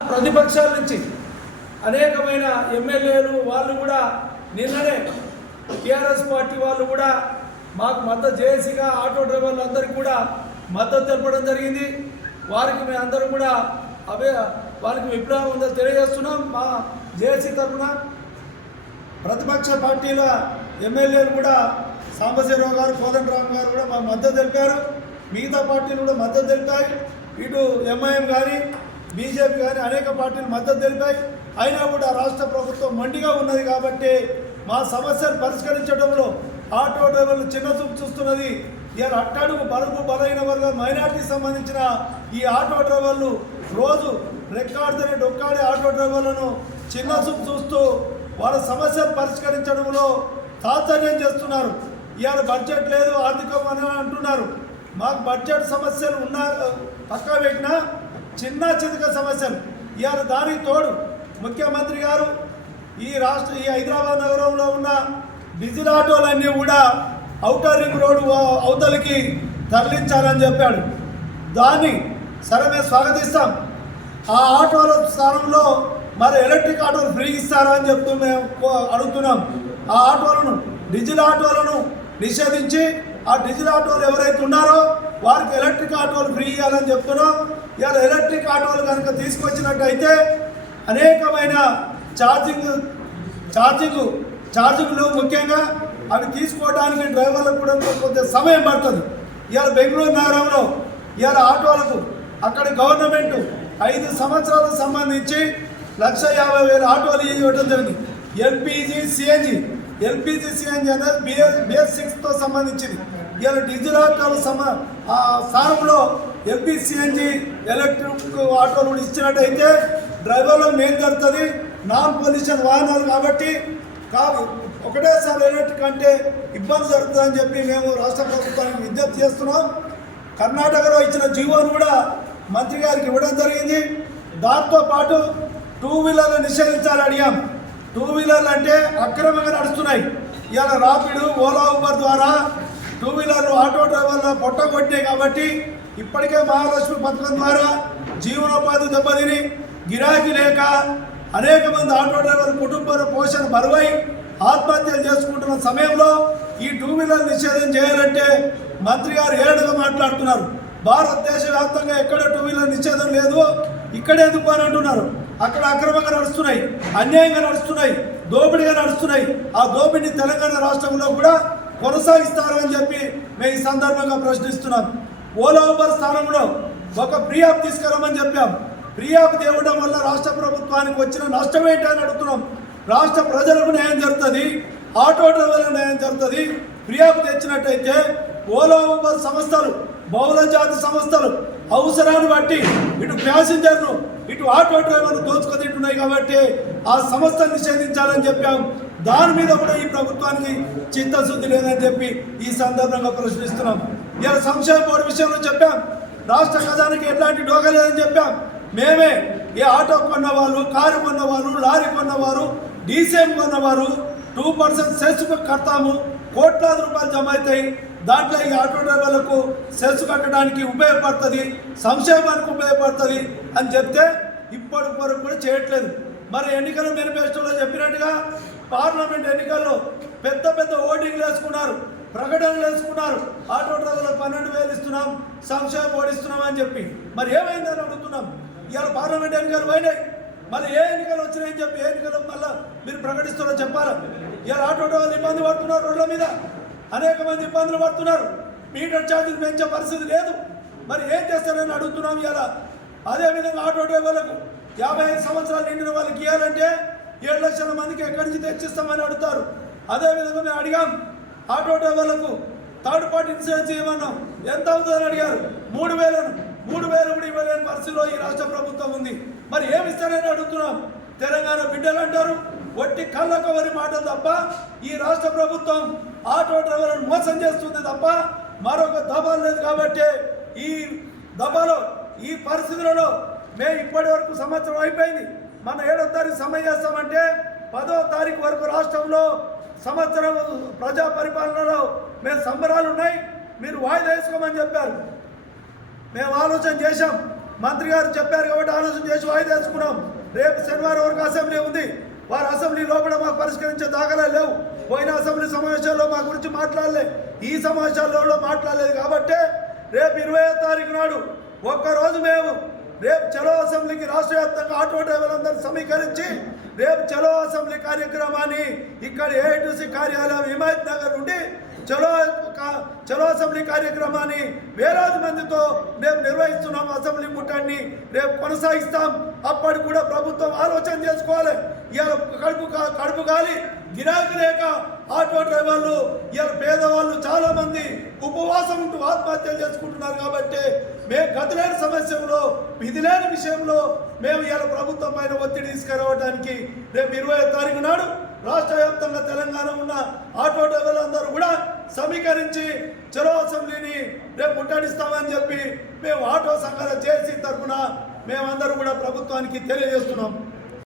ప్రతిపక్షాల నుంచి అనేకమైన ఎమ్మెల్యేలు వాళ్ళు కూడా నిన్ననే టీఆర్ఎస్ పార్టీ వాళ్ళు కూడా మాకు మద్దతు చేసిగా ఆటో డ్రైవర్లు అందరికీ కూడా మద్దతు తెలపడం జరిగింది. వారికి మేము అందరం కూడా అవే వారికి విప్లవం ఉందో తెలియజేస్తున్నాం. మా జేఏసీ తరఫున ప్రతిపక్ష పార్టీల ఎమ్మెల్యేలు కూడా సాంబశివరావు గారు కోదండరామ్ గారు కూడా మా మద్దతు తెలిపారు. మిగతా పార్టీలు కూడా మద్దతు తెలిపాయి. ఇటు ఎంఐఎం కానీ బీజేపీ కానీ అనేక పార్టీలు మద్దతు తెలిపాయి. అయినా కూడా రాష్ట్ర ప్రభుత్వం మండిగా ఉన్నది కాబట్టి మా సమస్యను పరిష్కరించడంలో ఆటో డ్రైవర్లు చిన్న చూపు చూస్తున్నది. ఇలా అట్టడుగు బలుపు బలైన వర్గ మైనార్టీకి సంబంధించిన ఈ ఆటో డ్రైవర్లు రోజు రెక్కాడితే డొక్కాడే ఆటో డ్రైవర్లను చిన్న చూపు చూస్తూ వాళ్ళ సమస్యను పరిష్కరించడంలో తాత్సర్యం చేస్తున్నారు. ఇవాళ బడ్జెట్ లేదు ఆర్థికం అని అంటున్నారు. మాకు బడ్జెట్ సమస్యలు ఉన్నా పక్కా పెట్టినా చిన్న చితక సమస్యలు. ఇవాళ దానికి తోడు ముఖ్యమంత్రి గారు ఈ రాష్ట్ర ఈ హైదరాబాద్ నగరంలో ఉన్న డీజిల్ ఆటోలన్నీ కూడా ఔటర్ రింగ్ రోడ్డు అవతలికి తరలించాలని చెప్పాడు. దాన్ని సరే మేము స్వాగతిస్తాం. ఆ ఆటోల స్థానంలో మరి ఎలక్ట్రిక్ ఆటోలు ఫ్రీ ఇస్తారా అని చెప్తూ మేము అడుగుతున్నాం. ఆ ఆటోలను డిజిల్ ఆటోలను నిషేధించి ఆ డిజిల్ ఆటోలు ఎవరైతే ఉన్నారో వారికి ఎలక్ట్రిక్ ఆటోలు ఫ్రీ ఇవ్వాలని చెప్తున్నాం. ఇవాళ ఎలక్ట్రిక్ ఆటోలు కనుక తీసుకొచ్చినట్టయితే అనేకమైన ఛార్జింగ్ ఛార్జింగ్ ఛార్జింగ్లు ముఖ్యంగా అవి తీసుకోవడానికి డ్రైవర్లకు కూడా కొంత సమయం పడుతుంది. ఇవాళ బెంగళూరు నగరంలో ఇవాళ ఆటోలకు అక్కడ గవర్నమెంట్ ఐదు సంవత్సరాలకు సంబంధించి లక్ష యాభై వేల ఆటోలు ఇవ్వడం జరిగింది. ఎల్పిజి సిఎన్జి ఎల్పిజి సిఎన్జి అనేది బిఎస్ బిఎస్ సిక్స్తో సంబంధించింది. ఇవాళ డిజిలాకర్ సమ ఆ స్థానంలో ఎల్పి సిఎన్జి ఎలక్ట్రిక్ ఆటోలు ఇచ్చినట్టయితే డ్రైవర్లకు మేలు జరుగుతుంది. నాన్ పొల్యూషన్ వాహనాలు కాబట్టి కాదు ఒకటేసారి ఎలక్ట్రిక్ అంటే ఇబ్బంది జరుగుతుందని చెప్పి మేము రాష్ట్ర ప్రభుత్వానికి విజ్ఞప్తి చేస్తున్నాం. కర్ణాటకలో ఇచ్చిన జీవోను కూడా మంత్రి గారికి ఇవ్వడం జరిగింది. దాంతో పాటు టూ వీలర్లు నిషేధించాలని అడిగాం. టూ వీలర్లు అంటే అక్రమంగా నడుస్తున్నాయి. ఇవాళ రాపిడ్ ఓలా ఊబర్ ద్వారా టూ వీలర్లు ఆటో డ్రైవర్ల పొట్ట కొట్టాయి కాబట్టి ఇప్పటికే మహాలక్ష్మి పథకం ద్వారా జీవనోపాధి దెబ్బతిని గిరాకీ లేక అనేక మంది ఆటో డ్రైవర్ కుటుంబాల పోషణ బరువై ఆత్మహత్యలు చేసుకుంటున్న సమయంలో ఈ టూ వీలర్ నిషేధం చేయాలంటే మంత్రి గారు ఏడుగా మాట్లాడుతున్నారు. భారతదేశ వ్యాప్తంగా ఎక్కడ టూ వీలర్ నిషేధం లేదు? ఇక్కడ ఎందుకు అని అంటున్నారు. అక్కడ అక్రమంగా నడుస్తున్నాయి అన్యాయంగా నడుస్తున్నాయి దోపిడిగా నడుస్తున్నాయి. ఆ దోపిడిని తెలంగాణ రాష్ట్రంలో కూడా కొనసాగిస్తారు అని చెప్పి మేము ఈ సందర్భంగా ప్రశ్నిస్తున్నాం. ఓలా ఊబర్ స్థానంలో ఒక ప్రియాప్ తీసుకురమ్మని చెప్పాం. ప్రియాప్ తేవడం వల్ల రాష్ట్ర ప్రభుత్వానికి వచ్చిన నష్టం ఏంటని అడుగుతున్నాం. రాష్ట్ర ప్రజలకు న్యాయం జరుగుతుంది ఆటో డ్రైవర్లకు న్యాయం జరుగుతుంది. ప్రియాప్ తెచ్చినట్టయితే ఓలా ఊబర్ సంస్థలు బహుళ జాతి సంస్థలు అవసరాన్ని బట్టి ఇటు ప్యాసింజర్ను ఇటు ఆటో డ్రైవర్లు దోచుకొని కాబట్టి ఆ సంస్థను నిషేధించాలని చెప్పాం. దాని మీద కూడా ఈ ప్రభుత్వానికి చిత్తశుద్ధి లేదని చెప్పి ఈ సందర్భంగా ప్రశ్నిస్తున్నాం. ఇలా సంక్షేమ బోర్డు విషయంలో చెప్పాం. రాష్ట్ర ఖజానాకి ఎట్లాంటి డోకా లేదని చెప్పాం. మేమే ఏ ఆటో కొన్నవాళ్ళు కారు కొన్నవారు లారీ కొన్నవారు డీసీఎం కొన్నవారు టూ పర్సెంట్ సెస్ కడతాము. కోట్లాది రూపాయలు జమ అవుతాయి. దాంట్లో ఈ ఆటో డ్రైవర్లకు సెస్ కట్టడానికి ఉపయోగపడుతుంది సంక్షేమానికి ఉపయోగపడుతుంది అని చెప్తే ఇప్పటి వరకు కూడా చేయట్లేదు. మరి ఎన్నికల మేనిఫెస్టోలో చెప్పినట్టుగా పార్లమెంట్ ఎన్నికల్లో పెద్ద పెద్ద ఓటింగ్లు వేసుకున్నారు ప్రకటనలు వేసుకున్నారు. ఆటో డ్రైవర్లకు పన్నెండు వేలు ఇస్తున్నాం సంక్షేమం ఓడిస్తున్నాం అని చెప్పి. మరి ఏమైందని అడుగుతున్నాం. ఇవాళ పార్లమెంట్ ఎన్నికలు పోయినాయి. మళ్ళీ ఏ ఎన్నికలు వచ్చినాయని చెప్పి ఏ ఎన్నికలు మళ్ళీ మీరు ప్రకటిస్తారో చెప్పాలా? ఇవాళ ఆటో డ్రైవర్లు ఇబ్బంది పడుతున్నారు రోడ్ల మీద. అనేక మంది ఇబ్బందులు పడుతున్నారు. మీటర్ ఛార్జీలు పెంచే పరిస్థితి లేదు. మరి ఏం చేస్తారని అడుగుతున్నాం ఇవాళ. అదేవిధంగా ఆటో డ్రైవర్లకు యాభై ఐదు సంవత్సరాలు నిండిన వాళ్ళకి ఇవ్వాలంటే ఏడు లక్షల మందికి ఎక్కడి నుంచి తెచ్చిస్తామని అడుగుతారు. అదేవిధంగా మేము అడిగాం ఆటో డ్రైవర్లకు థర్డ్ పార్టీ ఇన్సూరెన్స్ ఇవ్వమన్నాం. ఎంత అవుతుందని అడిగారు? మూడు వేలను. మూడు వేలు కూడా ఇవ్వలేని పరిస్థితిలో ఈ రాష్ట్ర ప్రభుత్వం ఉంది. మరి ఏమి ఇస్తారని అడుగుతున్నాం. తెలంగాణ బిడ్డలు అంటారు ఒట్టి కళ్ళకవరి మాటలు తప్ప ఈ రాష్ట్ర ప్రభుత్వం ఆటో డ్రైవర్లను మోసం చేస్తుంది తప్ప మరొక దబాలు లేదు కాబట్టి ఈ దబాలో ఈ పరిస్థితులలో మేము ఇప్పటి వరకు సంవత్సరం అయిపోయింది. మన ఏడో తారీఖు సమయం చేస్తామంటే పదో తారీఖు వరకు రాష్ట్రంలో సంవత్సరం ప్రజా పరిపాలనలో మేము సంబరాలు ఉన్నాయి. మీరు వాయిదా వేసుకోమని చెప్పారు. మేము ఆలోచన చేశాం. మంత్రి గారు చెప్పారు కాబట్టి ఆలోచన చేసి వాయిదా వేసుకున్నాం. రేపు శనివారం వరకు అసెంబ్లీ ఉంది. వారు అసెంబ్లీ లోపల మాకు పరిష్కరించే దాఖలా లేవు. పోయిన అసెంబ్లీ సమావేశాల్లో మా గురించి మాట్లాడలే. ఈ సమావేశాల్లో మాట్లాడలేదు కాబట్టి రేపు ఇరవై తారీఖు నాడు ఒక్కరోజు మేము రేపు చలో అసెంబ్లీకి రాష్ట్ర వ్యాప్తంగా ఆటో డ్రైవర్లందరూ సమీకరించి రేపు చలో అసెంబ్లీ కార్యక్రమాన్ని ఇక్కడ ఏఐటీసీ కార్యాలయం హిమాయత్ నగర్ నుండి చలో చలో అసెంబ్లీ కార్యక్రమాన్ని వేలాది మందితో రేపు నిర్వహిస్తున్నాం అసెంబ్లీ ముట్టాన్ని రేపు కొనసాగిస్తాం. అప్పటికి కూడా ప్రభుత్వం ఆలోచన చేసుకోవాలి. ఇవాళ కడుపు కా- కడుపు గాలి గిరాకీ లేక ఆటో డ్రైవర్లు ఇవాళ పేదవాళ్ళు చాలామంది ఉపవాసం ఉంటూ ఆత్మహత్యలు చేసుకుంటున్నారు కాబట్టి మేము గతిలేని సమస్యలో విధి లేని విషయంలో మేము ఇవాళ ప్రభుత్వం పైన ఒత్తిడి తీసుకురావడానికి రేపు ఇరవై తారీఖు నాడు రాష్ట్ర వ్యాప్తంగా తెలంగాణ ఉన్న ఆటో డ్రైవర్లు అందరూ కూడా సమీకరించి చెరో అసెంబ్లీని రేపు ముట్టడిస్తామని చెప్పి మేము ఆటో సంఘాల చేసి తరఫున మేమందరూ కూడా ప్రభుత్వానికి తెలియజేస్తున్నాం.